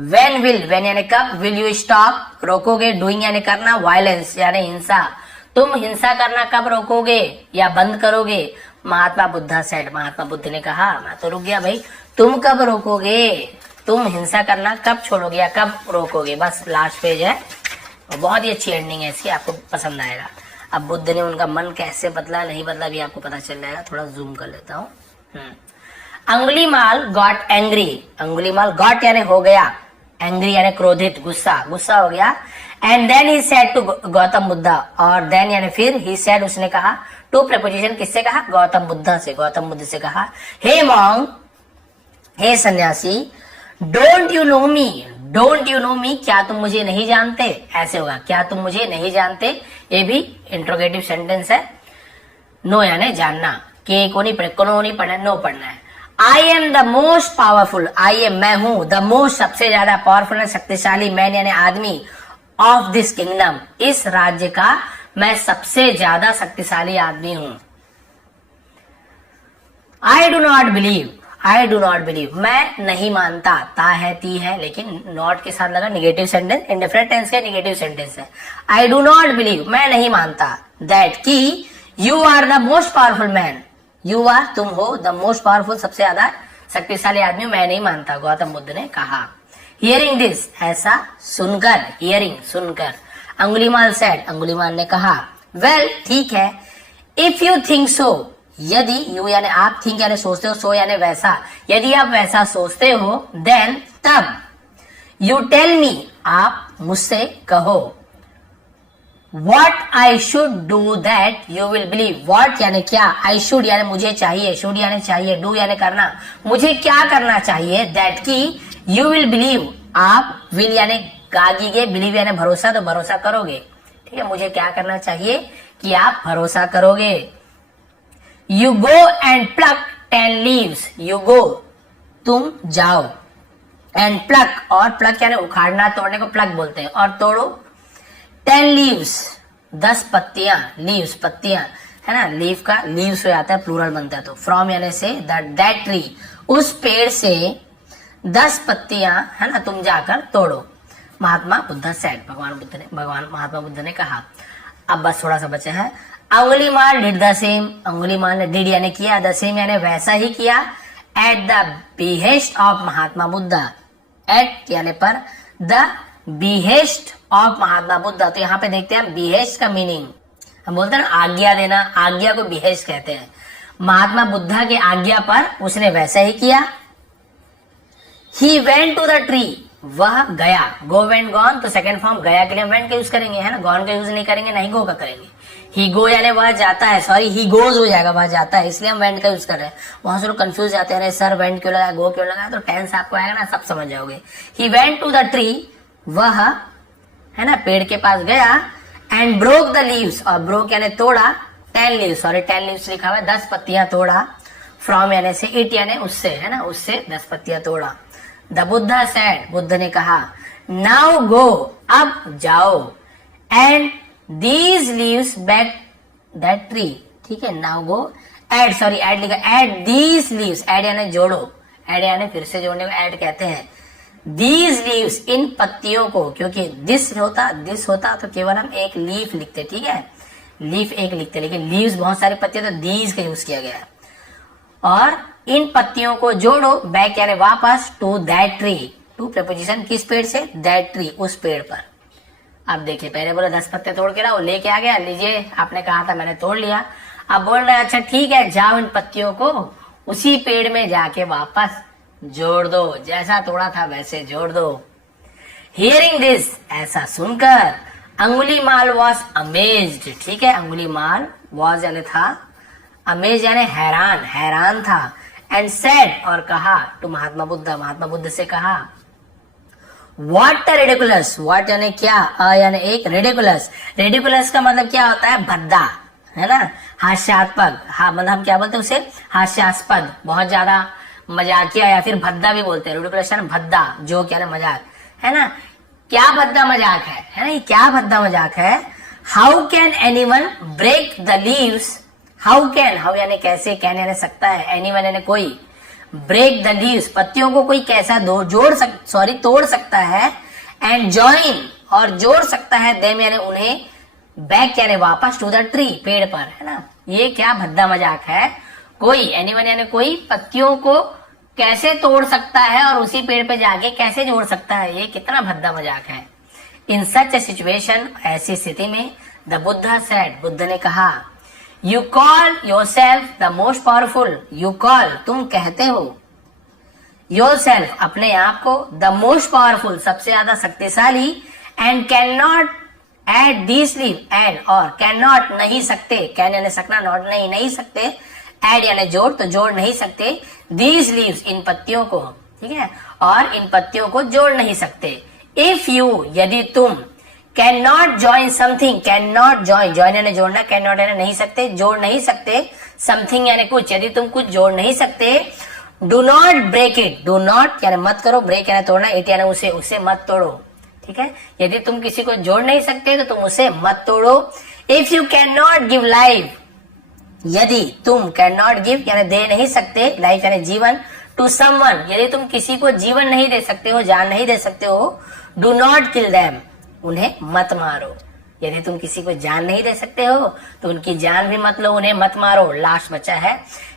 When will यानी कब, will you stop रोकोगे, doing यानी करना, वायलेंस यानी हिंसा, तुम हिंसा करना कब रोकोगे या बंद करोगे। महात्मा बुद्धा सेड, महात्मा बुद्ध ने कहा, मैं तो रुक गया भाई, तुम कब रोकोगे, तुम हिंसा करना कब छोड़ोगे या कब रोकोगे। बस लास्ट पेज है, बहुत ही अच्छी एंडिंग है इसकी, आपको पसंद आएगा। अब बुद्ध ने उनका मन कैसे बदला नहीं बदला भी आपको पता चल जाएगा, थोड़ा जूम कर लेता हूँ। Angulimal got angry, Angulimal got यानी हो गया, एंग्री यानी क्रोधित, गुस्सा, गुस्सा हो गया। And then he said to Gautam Buddha, और देन यानी फिर, ही सेड उसने कहा, टू प्रपोजिशन किससे कहा, गौतम बुद्धा से, गौतम बुद्ध से कहा, हे मॉन्ग, हे सन्यासी, don't you know me, don't you know me, क्या तुम मुझे नहीं जानते, ऐसे होगा, क्या तुम मुझे नहीं जानते, ये भी इंट्रोगेटिव सेंटेंस है। नो यानी जानना, के को नहीं पढ़ना, नो पढ़ना है। I am the most powerful, I am मैं हूं, द मोस्ट सबसे ज्यादा, पावरफुल शक्तिशाली, मैन यानी आदमी, ऑफ दिस किंगडम इस राज्य का मैं सबसे ज्यादा शक्तिशाली आदमी हूं। I do not believe, I do not believe मैं नहीं मानता, ता है ती है लेकिन नॉट के साथ लगा निगेटिव सेंटेंस, इंडिफरेंट टेंस का निगेटिव सेंटेंस है। आई डू नॉट बिलीव मैं नहीं मानता, दैट की you are the most powerful man, you are तुम हो, द मोस्ट पावरफुल सबसे ज्यादा शक्तिशाली आदमी मैं नहीं मानता, गौतम बुद्ध ने कहा। हियरिंग दिस ऐसा सुनकर, हियरिंग सुनकर, अंगुलीमाल सेड अंगुलीमाल ने कहा, वेल ठीक है, इफ यू थिंक सो, यदि, यू यानी आप, थिंक यानी सोचते हो, सो यानी वैसा, यदि आप वैसा सोचते हो, देन तब, यू टेल मी आप मुझसे कहो, What I should do that you will believe, what यानी क्या, I should यानी मुझे चाहिए, should यानी चाहिए, do यानी करना, मुझे क्या करना चाहिए, that की you will believe आप, will यानी गागीगे, believe यानी भरोसा, तो भरोसा करोगे, ठीक है, मुझे क्या करना चाहिए कि आप भरोसा करोगे। You go and pluck 10 leaves, you go तुम जाओ, and pluck और pluck यानी उखाड़ना, तोड़ने को pluck बोलते हैं, और तोड़ो 10 leaves 10 पत्तियां, leaves पत्तियां है ना, लीफ का लीव्स हो जाता है, प्लूरल बनता है, तो फ्रॉम यानी से, दैट ट्री उस पेड़ से 10 पत्तियां है ना तुम जाकर तोड़ो। महात्मा बुद्ध सेड भगवान महात्मा बुद्ध ने कहा। अब बस थोड़ा सा बचा है। Angulimal did the same, Angulimal ने डिड यानी किया, द सेम यानी वैसा ही किया, at the behest of Mahatma Buddha, at यानी पर, the behest of Mahatma Buddha, तो यहाँ पे देखते हैं बिहेस्ट का मीनिंग, हम बोलते हैं ना आज्ञा देना, आज्ञा को बिहेस्ट कहते हैं। महात्मा बुद्धा के आज्ञा पर उसने वैसा ही किया। He went to the tree, वह गया, गो वेंट गॉन, तो सेकंड फॉर्म गया के लिए वेंट का यूज करेंगे है ना, गॉन का यूज नहीं करेंगे, नहीं गो का करेंगे। ही गो यानी वह जाता है, सॉरी ही गोज हो जाएगा, वह जाता है, इसलिए हम वेंट का यूज कर रहे हैं। वहां से लोग कंफ्यूज जाते हैं, सर वेंट क्यों लगा, गो क्यों लगा, तो टेंस आपको आएगा ना, सब समझ जाओगे। He went to the tree, वह है ना पेड़ के पास गया, एंड ब्रोक द लीव्स, और ब्रोक यानी तोड़ा, 10 लीव्स, सॉरी 10 लीव्स लिखा हुआ है, 10 पत्तियां तोड़ा, फ्रॉम यानी से, इट यानी उससे है ना, उससे 10 पत्तियां तोड़ा। द बुद्धा सेड, बुद्ध ने कहा, नाउ गो अब जाओ, and these leaves back that tree, ठीक है, now go, add sorry add लिखा, एड दीज लीव्स, एड यानी जोड़ो, एड यानी फिर से जोड़ने को एड कहते हैं। These leaves इन पत्तियों को, क्योंकि दिस होता तो केवल हम एक लीफ लिखते, ठीक है, लीफ एक लिखते, लेकिन लीव्स बहुत सारी पत्तियां, तो these का यूज किया गया है। और इन पत्तियों को जोड़ो, बैक यानी वापस, to that tree, to preposition किस पेड़ से, दैट ट्री उस पेड़ पर। अब देखिए पहले बोला 10 पत्ते तोड़ के लाओ, लेके आ गया, लीजिए आपने कहा था मैंने तोड़ लिया। अब बोल रहे अच्छा ठीक है, जाओ इन पत्तियों को उसी पेड़ में जाके वापस जोड़ दो, जैसा तोड़ा था वैसे जोड़ दो। हियरिंग दिस ऐसा सुनकर, अंगुलीमाल वॉज अमेज्ड, ठीक है, अंगुलीमाल वॉज यानी था, अमेज यानी हैरान, हैरान था, एंड सेड और कहा, टू महात्मा बुद्ध से कहा, व्हाट रेडिकुलस, व्हाट यानी क्या, यानी एक, रेडिकुलस, रेडिकुलस का मतलब क्या होता है, भद्दा है ना, हास्यास्पद, हाँ मतलब हम क्या बोलते हैं उसे, हास्यास्पद, बहुत ज्यादा मजाकिया, या फिर भद्दा भी बोलते हैं, रेडिकुलस यानी भद्दा, जोक यानी मजाक है ना, क्या भद्दा मजाक है ना, ये क्या भद्दा मजाक है। How can anyone break the leaves, how can, how यानी कैसे, कैन यानी सकता है, एनीवन यानी कोई, ब्रेक द लीव्स, पत्तियों को कोई कैसा तोड़ सकता है, एंड जॉइन और जोड़ सकता है, देम यानी उन्हें, बैक यानी वापस, टू द ट्री पेड़ पर, है ना। ये क्या भद्दा मजाक है। कोई एनीवन यानी कोई पत्तियों को कैसे तोड़ सकता है और उसी पेड़ पे जाके कैसे जोड़ सकता है, ये कितना भद्दा मजाक है। इन सच ए सिचुएशन, ऐसी स्थिति में, द बुद्धा सेड, बुद्ध ने कहा, you call your self the most powerful, you call तुम कहते हो, योर सेल्फ अपने आप को, द मोस्ट पावरफुल सबसे ज्यादा शक्तिशाली, and can not add this leave, and और कैन नॉट नहीं सकते, कैन यानी सकना, नॉट नहीं सकते, एड यानी जोड़ तो जोड़ नहीं सकते, दीज लीव्स इन पत्तियों को, ठीक है, और इन पत्तियों को जोड़ नहीं सकते। इफ यू यदि तुम, can not join something, can not join, join यानी जोड़ना, कैन नॉट यानी नहीं सकते, जोड़ नहीं सकते, समथिंग यानी कुछ, यदि तुम कुछ जोड़ नहीं सकते, do not break it, do not यानी मत करो, ब्रेक यानी तोड़ना, इट यानी उसे मत तोड़ो, ठीक है। यदि तुम किसी को जोड़ नहीं सकते तो तुम उसे मत तोड़ो। If you can not give life, यदि तुम कैन नॉट गिव यानी दे नहीं सकते, लाइफ यानी जीवन, टू समवन यदि तुम किसी को जीवन नहीं दे सकते हो, जान नहीं दे सकते हो, डू नॉट किल देम उन्हें मत मारो, यदि तुम किसी को जान नहीं दे सकते हो तो उनकी जान भी मत लो, उन्हें मत मारो। लास्ट बचा है,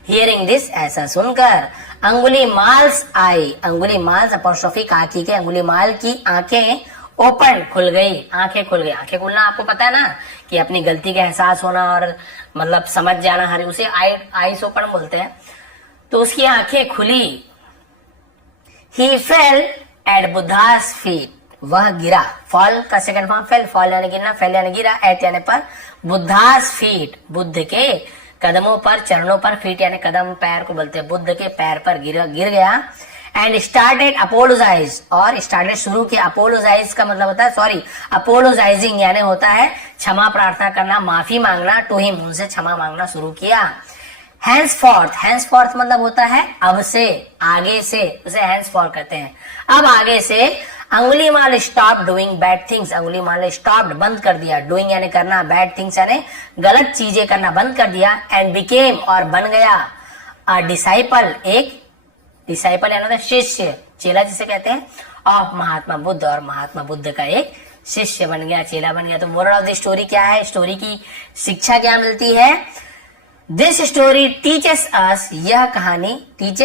हियरिंग दिस, ऐसा सुनकर, अंगुलीमाल्स आई, अंगुलीमाल्स अपोस्ट्रोफी काकी के, अंगुलीमाल की आंखें ओपन खुल गई, आंखें खुल गई। आंखें खुलना आपको पता है ना कि अपनी गलती का एहसास होना और मतलब समझ जाना, हर उसे आईज ओपन बोलते हैं। तो उसकी आंखें खुली। ही फेल एट बुद्धास फीट, वह गिरा, फॉल का सेकंड फॉर्म फेल, फॉल यानी गिरना, फेल यानी गिरा, एट यानी पर, बुद्धास फीट बुद्ध के कदमों पर, चरणों पर, फीट यानी कदम पैर को बोलते हैं, बुद्ध के पैर पर गिर गया। एंड स्टार्टेड अपोलोजाइज, और स्टार्टेड शुरू किया, अपोलोजाइज का मतलब होता है सॉरी, अपोलोजाइजिंग यानी होता है क्षमा प्रार्थना करना, माफी मांगना, टू हिम उनसे क्षमा मांगना शुरू किया। हैंस फोर्थ मतलब होता है अब से, आगे से, उसे हैंस फोर्थ कहते हैं। अब आगे से Angulimal stop doing bad things, Angulimal stop बंद कर दिया, डूइंग यानी करना, बैड थिंग्स यानी गलत चीजें करना बंद कर दिया, एंड बिकेम और बन गया, अ डिसाइपल, एक डिसाइपल यानी शिष्य, चेला जिसे कहते हैं, ऑफ महात्मा बुद्ध, और महात्मा बुद्ध का एक शिष्य बन गया, चेला बन गया। तो मोरल ऑफ द स्टोरी क्या है, स्टोरी की शिक्षा क्या मिलती है, दिस स्टोरी टीचेस अस, यह कहानी, टीच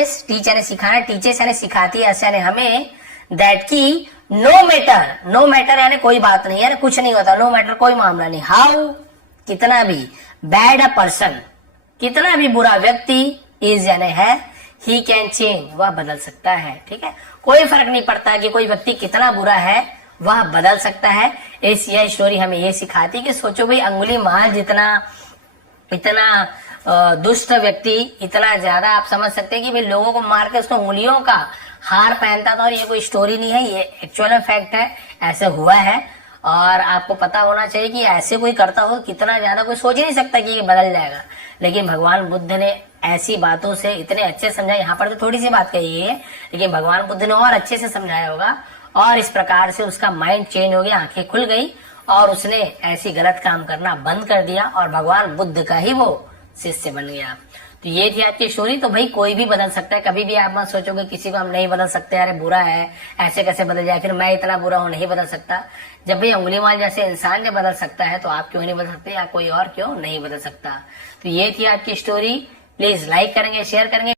यानी सिखाना, टीचेस यानी सिखाती है, यानी हमें, दैट की नो मैटर यानी कोई बात नहीं, यानी कुछ नहीं होता, नो मैटर कोई मामला नहीं, हाउ कितना भी, बैड अ पर्सन कितना भी बुरा व्यक्ति, इज यानी है, ही कैन चेंज वह बदल सकता है, ठीक है। कोई फर्क नहीं पड़ता कि कोई व्यक्ति कितना बुरा है, वह बदल सकता है। यह स्टोरी हमें ये सिखाती कि सोचो भाई, अंगुलीमाल जितना इतना दुष्ट व्यक्ति, इतना ज्यादा आप समझ सकते हैं कि भाई लोगों को मार के उसको उंगलियों का हार पहनता था, और ये कोई स्टोरी नहीं है, ये एक्चुअल में फैक्ट है, ऐसे हुआ है। और आपको पता होना चाहिए कि ऐसे कोई करता हो, कितना ज्यादा कोई सोच ही नहीं सकता कि ये बदल जाएगा, लेकिन भगवान बुद्ध ने ऐसी बातों से इतने अच्छे समझाया। यहाँ पर तो थोड़ी सी बात कही है, लेकिन भगवान बुद्ध ने और अच्छे से समझाया होगा, और इस प्रकार से उसका माइंड चेंज हो गया, आंखें खुल गई, और उसने ऐसी गलत काम करना बंद कर दिया, और भगवान बुद्ध का ही वो शिष्य बन गया। तो ये थी आज की स्टोरी। तो भाई कोई भी बदल सकता है, कभी भी आप मत सोचोगे किसी को हम नहीं बदल सकते, अरे बुरा है ऐसे कैसे बदल जाए, फिर मैं इतना बुरा हूं नहीं बदल सकता। जब भाई अंगुलीमाल जैसे इंसान ने बदल सकता है, तो आप क्यों नहीं बदल सकते, या कोई और क्यों नहीं बदल सकता। तो ये थी आज की स्टोरी। प्लीज लाइक करेंगे, शेयर करेंगे।